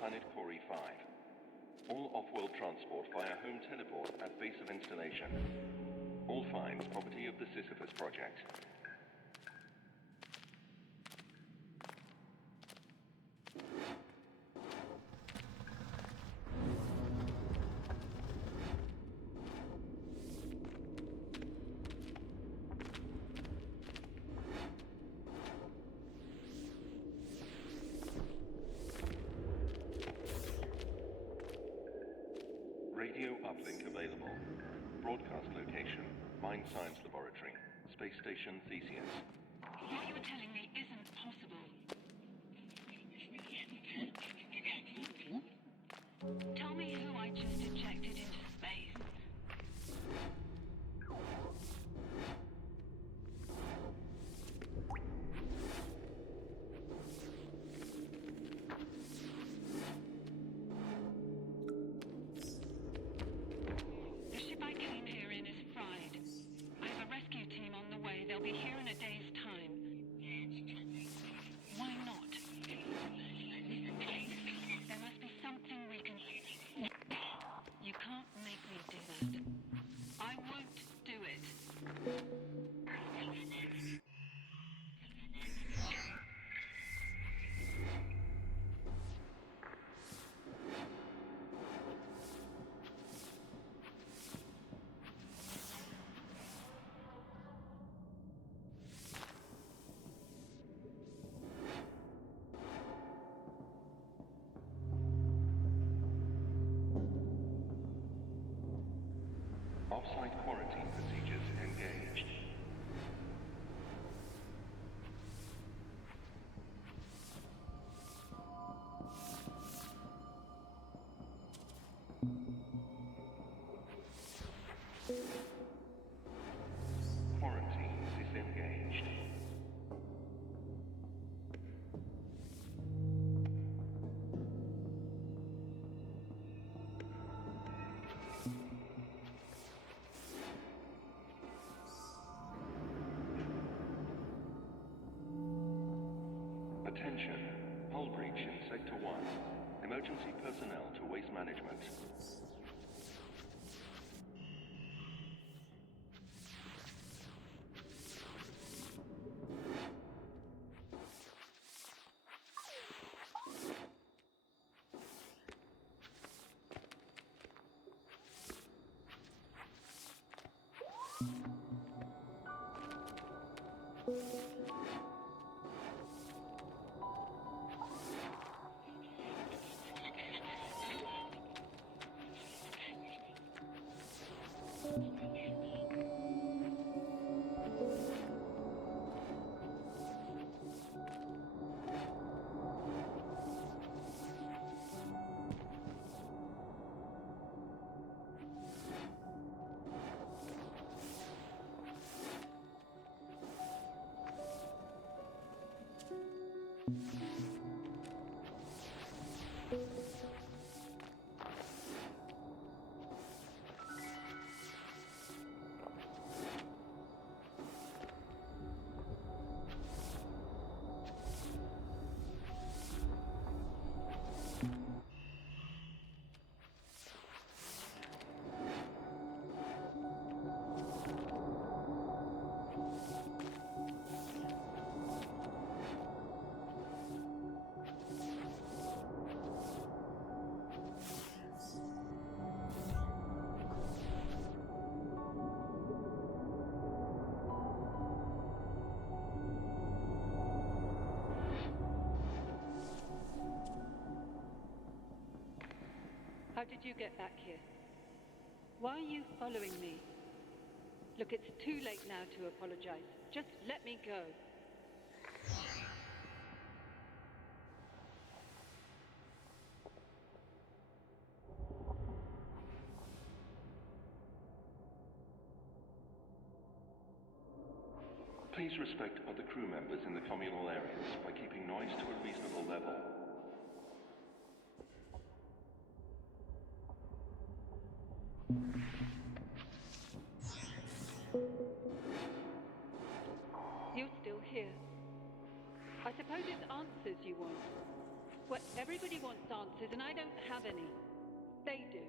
planet Cori 5. All off-world transport via home teleport at base of installation. All finds property of the Sisyphus project. Radio uplink available. Broadcast location, Mind Science Laboratory, Space Station Theseus. What you're telling me isn't possible. Tell me who I just ejected into space. They'll be here in a day's time. Why not? There must be something we can... You can't make me do that. I won't do it. Off-site quarantine procedures engaged. Quarantine disengaged. Attention, hull breach in Sector 1. Emergency personnel to waste management. How did you get back here? Why are you following me? Look, it's too late now to apologize. Just let me go. Please respect other crew members in the communal areas by keeping noise to a reasonable level. You're still here. I suppose it's answers you want. Well, everybody wants answers, and I don't have any. They do.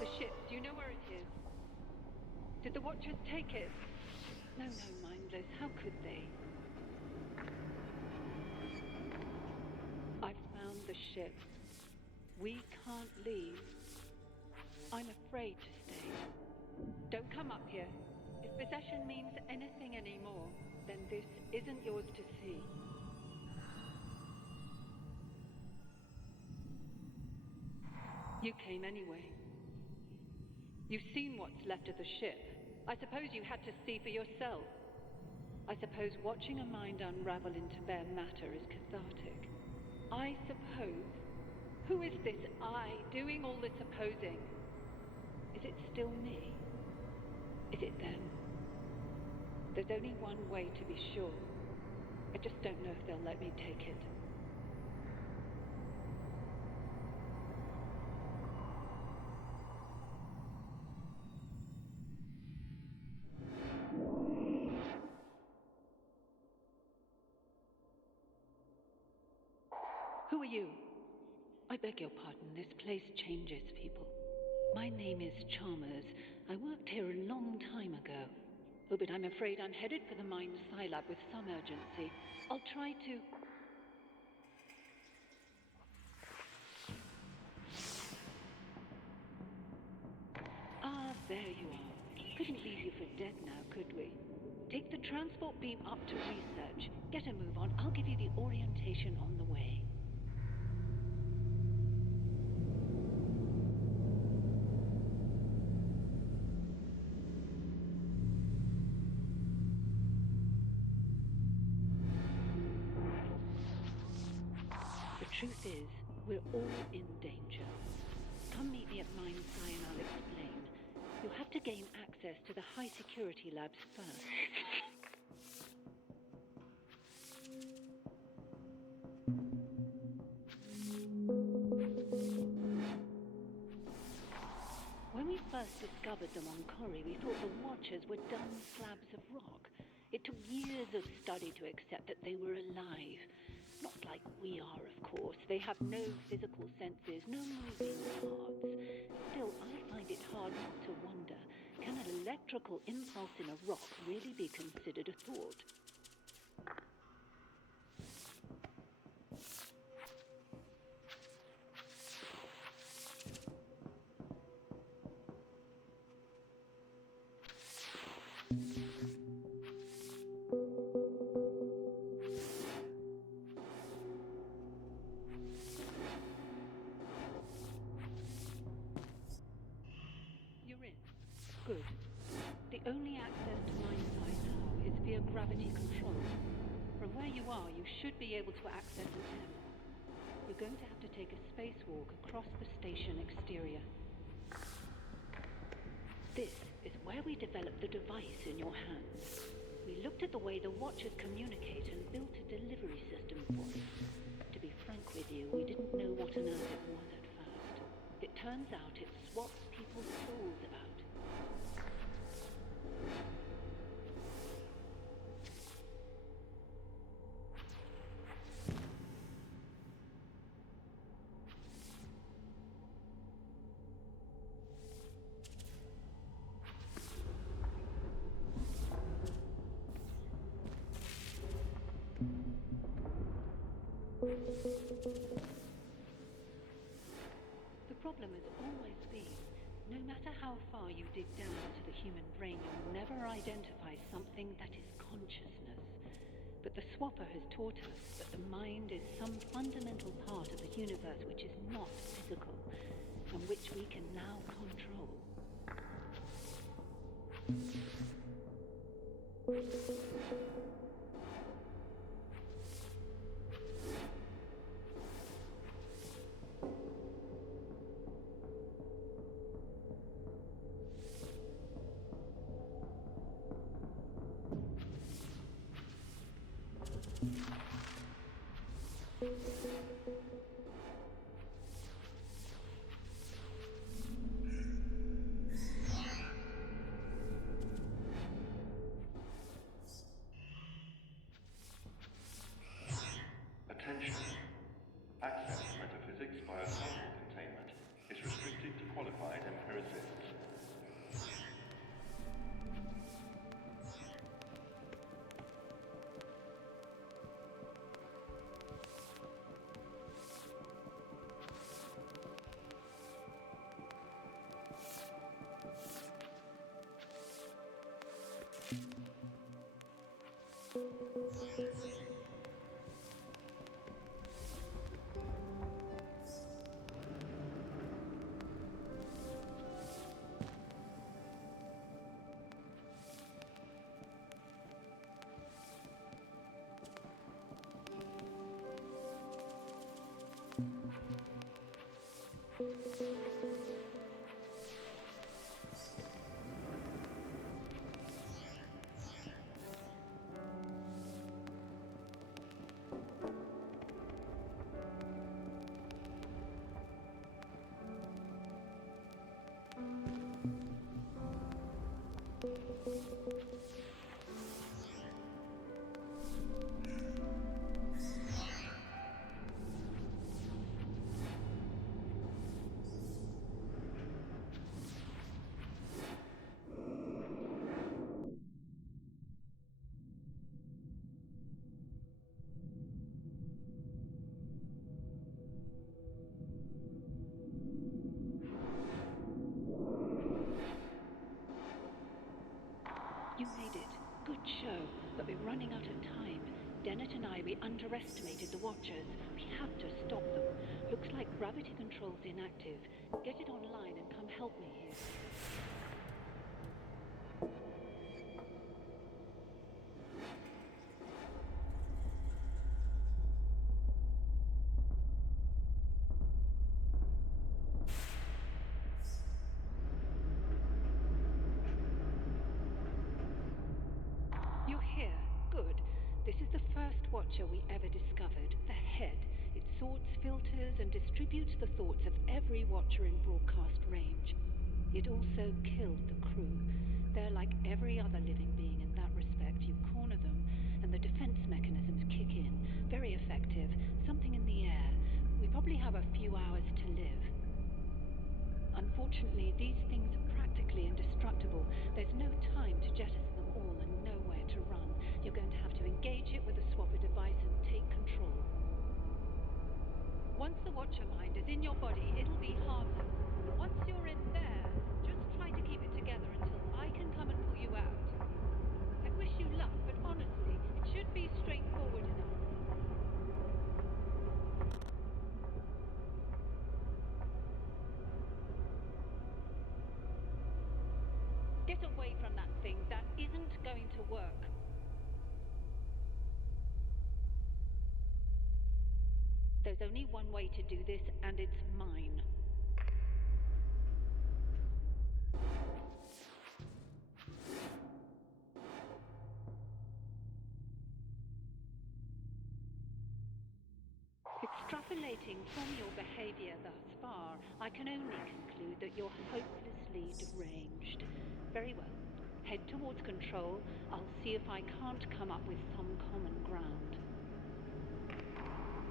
The ship, do you know where it is? Did the Watchers take it? No, mindless. How could they? I've found the ship. We can't leave. I'm afraid to stay. Don't come up here. If possession means anything anymore, then this isn't yours to see. You came anyway. You've seen what's left of the ship. I suppose you had to see for yourself. I suppose watching a mind unravel into bare matter is cathartic. I suppose. Who is this I doing all this opposing? Is it still me? Is it them? There's only one way to be sure. I just don't know if they'll let me take it. Who are you? I beg your pardon, this place changes people. My name is Chalmers. I worked here a long time ago. Oh, but I'm afraid I'm headed for the mine Scilab with some urgency. I'll try to... Ah, there you are. Couldn't leave you for dead now, could we? Take the transport beam up to research. Get a move on. I'll give you the orientation on the way. The truth is, we're all in danger. Come meet me at Mine Sci and I'll explain. You'll have to gain access to the high security labs first. When we first discovered them on Corrie, we thought the Watchers were dumb slabs of rock. It took years of study to accept that they were alive. Not like we are, of course. They have no physical senses, no moving parts. Still, I find it hard not to wonder, can an electrical impulse in a rock really be considered a thought? Good. The only access to Mine Sci now is via gravity control. From where you are, you should be able to access a den. You're going to have to take a spacewalk across the station exterior. This is where we develop the device in your hands. We We looked at the way the Watchers communicate and built a delivery system for it. To be frank with you, we didn't know what on earth it was at first. It turns out it swaps people's souls about. The problem has always been, no matter how far you dig down into the human brain, you'll never identify something that is consciousness. But the Swapper has taught us that the mind is some fundamental part of the universe which is not physical, and which we can now control. Attention. Access to metaphysics via sample containment is restricted to qualified empiricists. You made it. Good show. But we're running out of time. Dennett and I, we underestimated the Watchers. We have to stop them. Looks like gravity control's inactive. Get it online and come help me here. You're here. Good. This is the first Watcher we ever discovered, the Head. It sorts, filters, and distributes the thoughts of every Watcher in broadcast range. It also killed the crew. They're like every other living being in that respect. You corner them, and the defense mechanisms kick in. Very effective. Something in the air. We probably have a few hours to live. Unfortunately, these things are practically indestructible. There's no time to jettison them all and nowhere to run. You're going to have to engage it with a Swapper device and take control. Once the Watcher mind is in your body, it'll be harmless. Once you're in there, just try to keep it together until I can come and pull you out. I wish you luck, but honestly, it should be straightforward enough. Get away from that thing. That isn't going to work. There's only one way to do this, and it's mine. Extrapolating from your behavior thus far, I can only conclude that you're hopelessly deranged. Very well. Head towards control. I'll see if I can't come up with some common ground.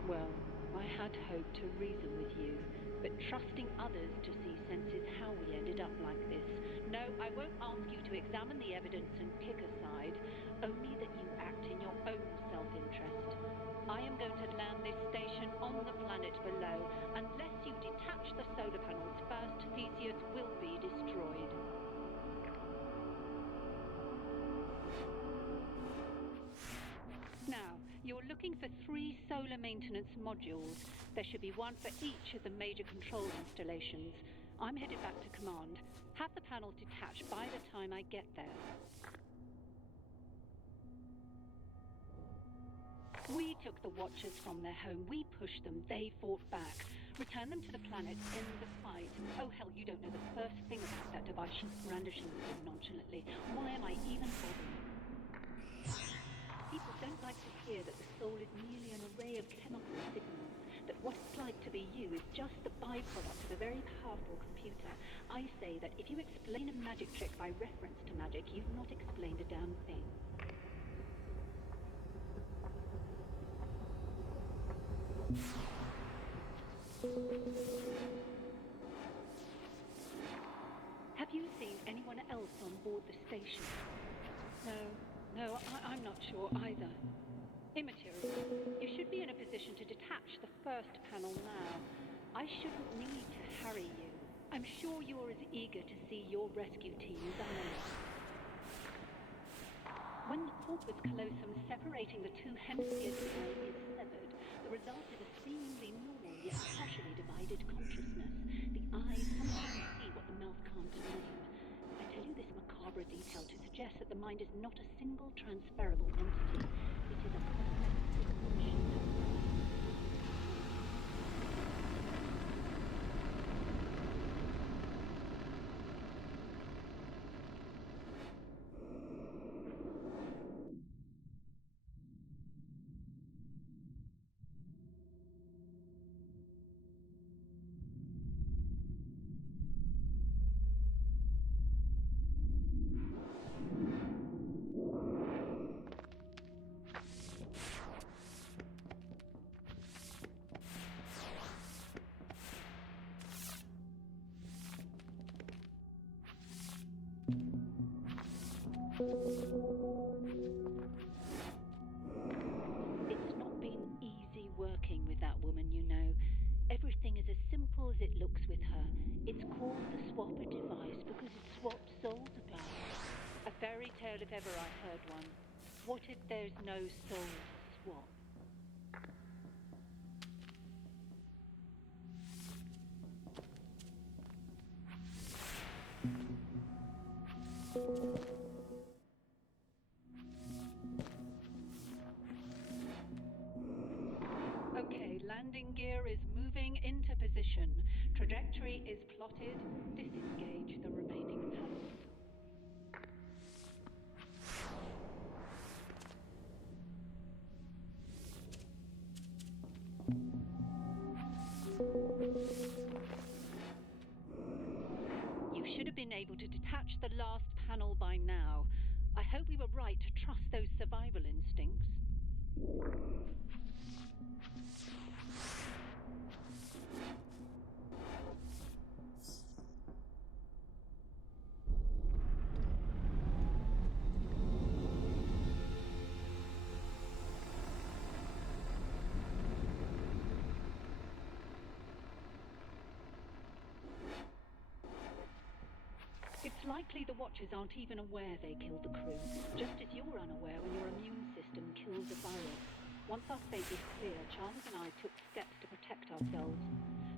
Well, I had hoped to reason with you, but trusting others to see sense is how we ended up like this. No, I won't ask you to examine the evidence and pick a side, only that you act in your own self-interest. I am going to land this station on the planet below. Unless you detach the solar panels first, Theseus will be destroyed. Now, you're looking for 3 solar maintenance modules. There should be one for each of the major control installations. I'm headed back to command. Have the panels detached by the time I get there. We took the Watchers from their home. We pushed them. They fought back. Return them to the planet. End the fight. Oh, hell, you don't know the first thing about that device she's brandishing so nonchalantly. Why am I even bothering? People don't like to hear that the soul is merely an array of chemical signals, that what it's like to be you is just the byproduct of a very powerful computer. I say that if you explain a magic trick by reference to magic, you've not explained a damn thing. Have you seen anyone else on board the station? No, I'm not sure either. Immaterial. You should be in a position to detach the first panel now. I shouldn't need to harry you. I'm sure you're as eager to see your rescue team as I am. When the corpus callosum separating the 2 hemispheres of the brain is severed, the result is a seemingly normal yet partially divided consciousness. The eyes sometimes see what the mouth can't name. I tell you this macabre detail to suggest that the mind is not a single transferable entity. It is a complex machine. It's not been easy working with that woman, you know. Everything is as simple as it looks with her. It's called the Swapper device because it swaps souls about. A fairy tale if ever I heard one. What if there's no soul to swap? Okay, landing gear is moving into position. Trajectory is plotted. Disengage the remaining panels. You should have been able to detach the last panel by now. I hope we were right to trust those survival instincts. It's likely the Watchers aren't even aware they killed the crew, just as you're unaware when your immune system kills a virus. Once our fate was clear, Charles and I took steps to protect ourselves.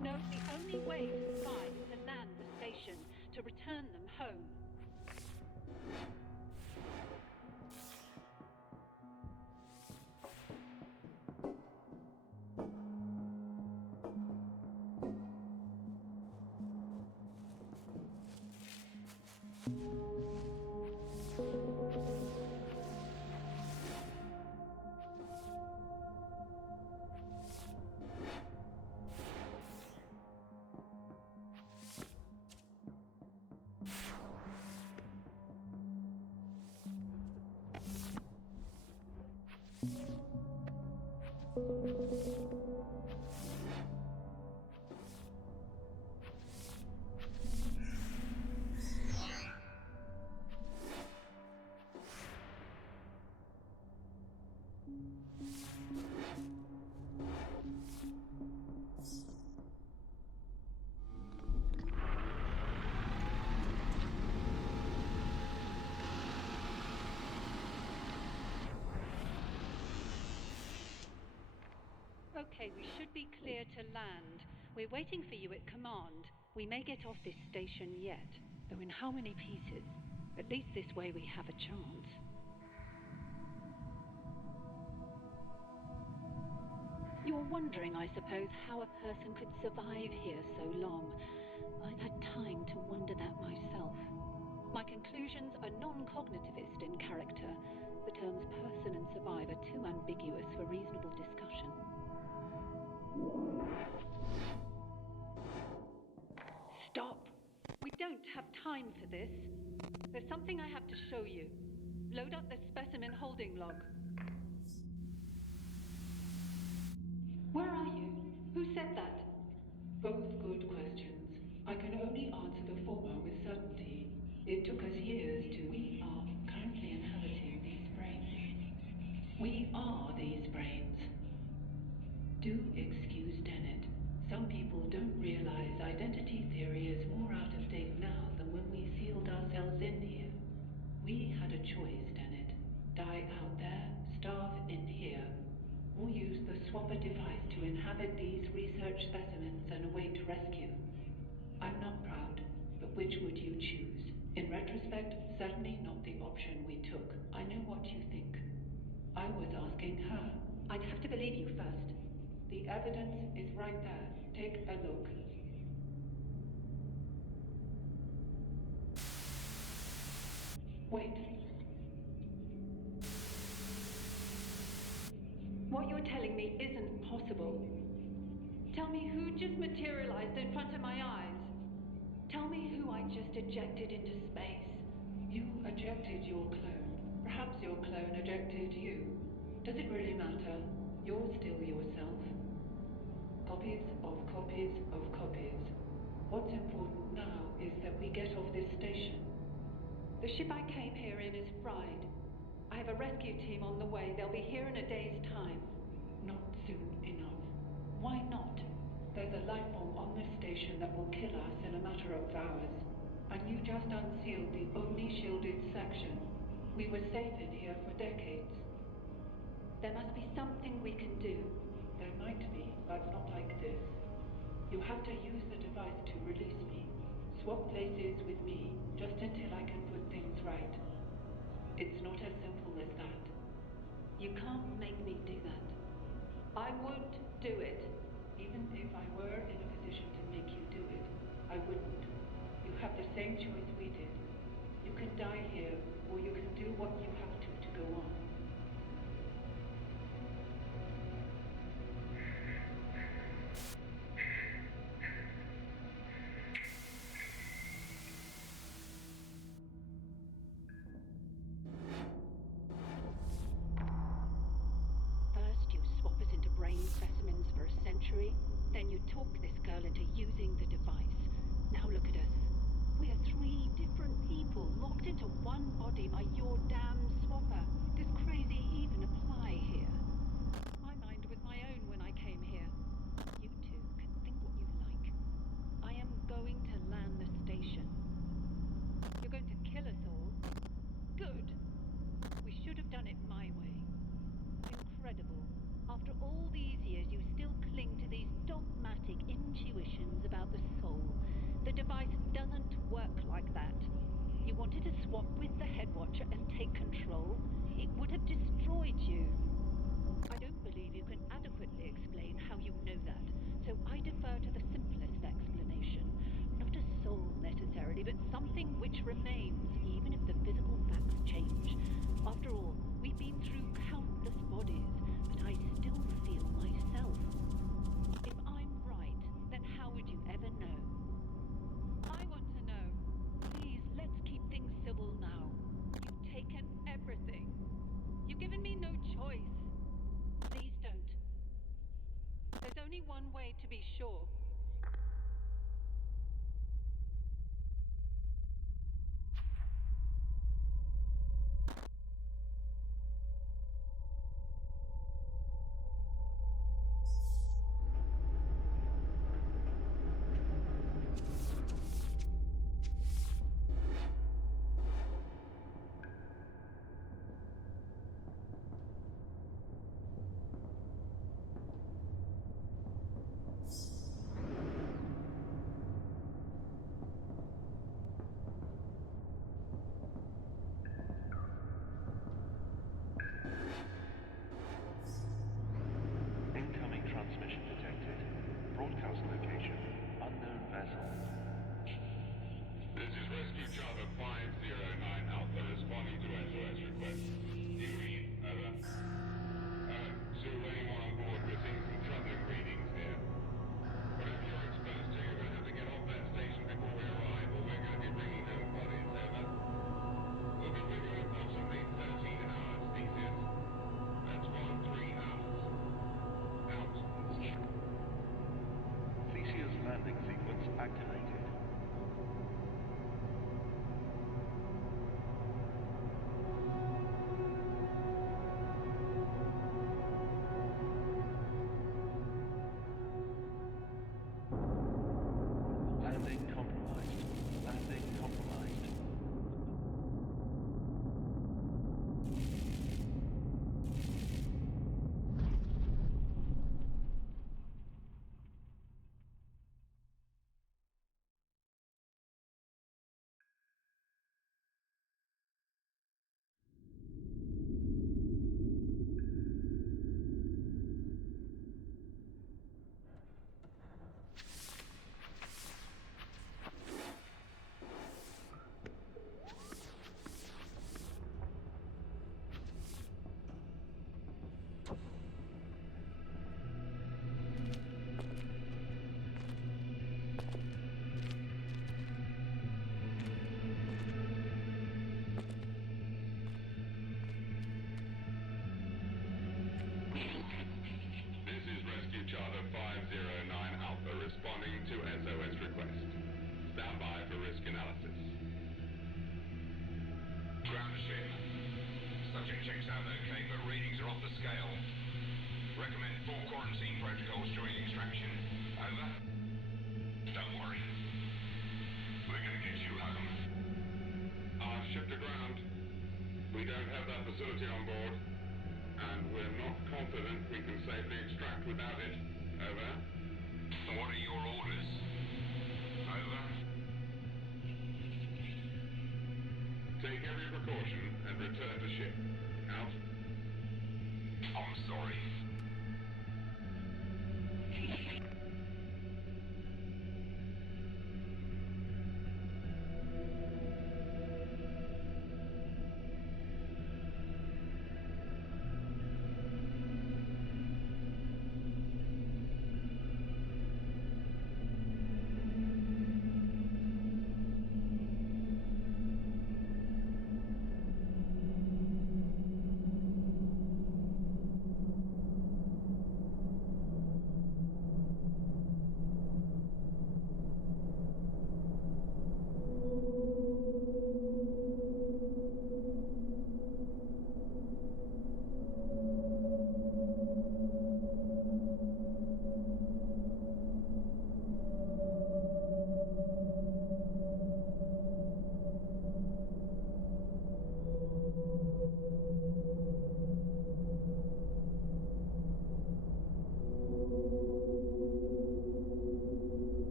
No, the only way to survive is to land the station, to return them home. Okay, we should be clear to land. We're waiting for you at command. We may get off this station yet, though in how many pieces? At least this way we have a chance. You're wondering, I suppose, how a person could survive here so long. I've had time to wonder that myself. My conclusions are non-cognitivist in character. The terms person and survive are too ambiguous for reasonable discussion. Stop! We don't have time for this. There's something I have to show you. Load up the specimen holding log. Where are you? Who said that? Both good questions. I can only answer the former with certainty. It took us years to. We are currently inhabiting these brains. We are these brains. Do excuse Dennett. Some people don't realize identity theory is more out of date now than when we sealed ourselves in here. We had a choice, Dennett. Die out there, starve in here, or use the Swapper device to inhabit these research specimens and await rescue. I'm not proud, but which would you choose? In retrospect, certainly not the option we took. I know what you think. I was asking her. I'd have to believe you first. The evidence is right there. Take a look. Wait. What you're telling me isn't possible. Tell me who just materialized in front of my eyes. Tell me who I just ejected into space. You ejected your clone. Perhaps your clone ejected you. Does it really matter? You're still yourself. Copies of copies of copies. What's important now is that we get off this station. The ship I came here in is fried. I have a rescue team on the way. They'll be here in a day's time. Not soon enough. Why not? There's a life form on this station that will kill us in a matter of hours. And you just unsealed the only shielded section. We were safe in here for decades. There must be something we can do. There might be, but not like this. You have to use the device to release me. Swap places with me, just until I can put things right. It's not as simple as that. You can't make me do that. I won't do it. Even if I were in a position to make you do it, I wouldn't. You have the same choice we did. You can die here, or you can do what you have to go on. First, you swap us into brain specimens for a century. Then you talk this girl into using the device. Now look at us. We're three different people locked into one body by your damn swapper. Does crazy even apply here? My mind was my own when I came here. You two can think what you like. I am going to land the station. You're going to kill us all? Good. We should have done it my way. Incredible. After all these years, you still cling to these dogmatic intuitions about the soul. The device doesn't work like that. You wanted to swap with the head watcher and take control. It would have destroyed you. I don't believe you can adequately explain how you know that, so I defer to the simplest explanation. Not a soul necessarily, but something which remains, even if the physical facts change. After all, we've been through countless bodies, but I still feel myself. If I'm right, then how would you ever know? I want to know. Please, let's keep things civil now. You've taken everything. You've given me no choice. Please don't. There's only one way to be sure. project checks out okay, but readings are off the scale. Recommend full quarantine protocols during extraction. Over? Don't worry. We're gonna get you home. Our ship to ground. We don't have that facility on board, and we're not confident we can safely extract without it. Over. What are your orders? Over? Take every precaution and return to ship. Out. I'm sorry.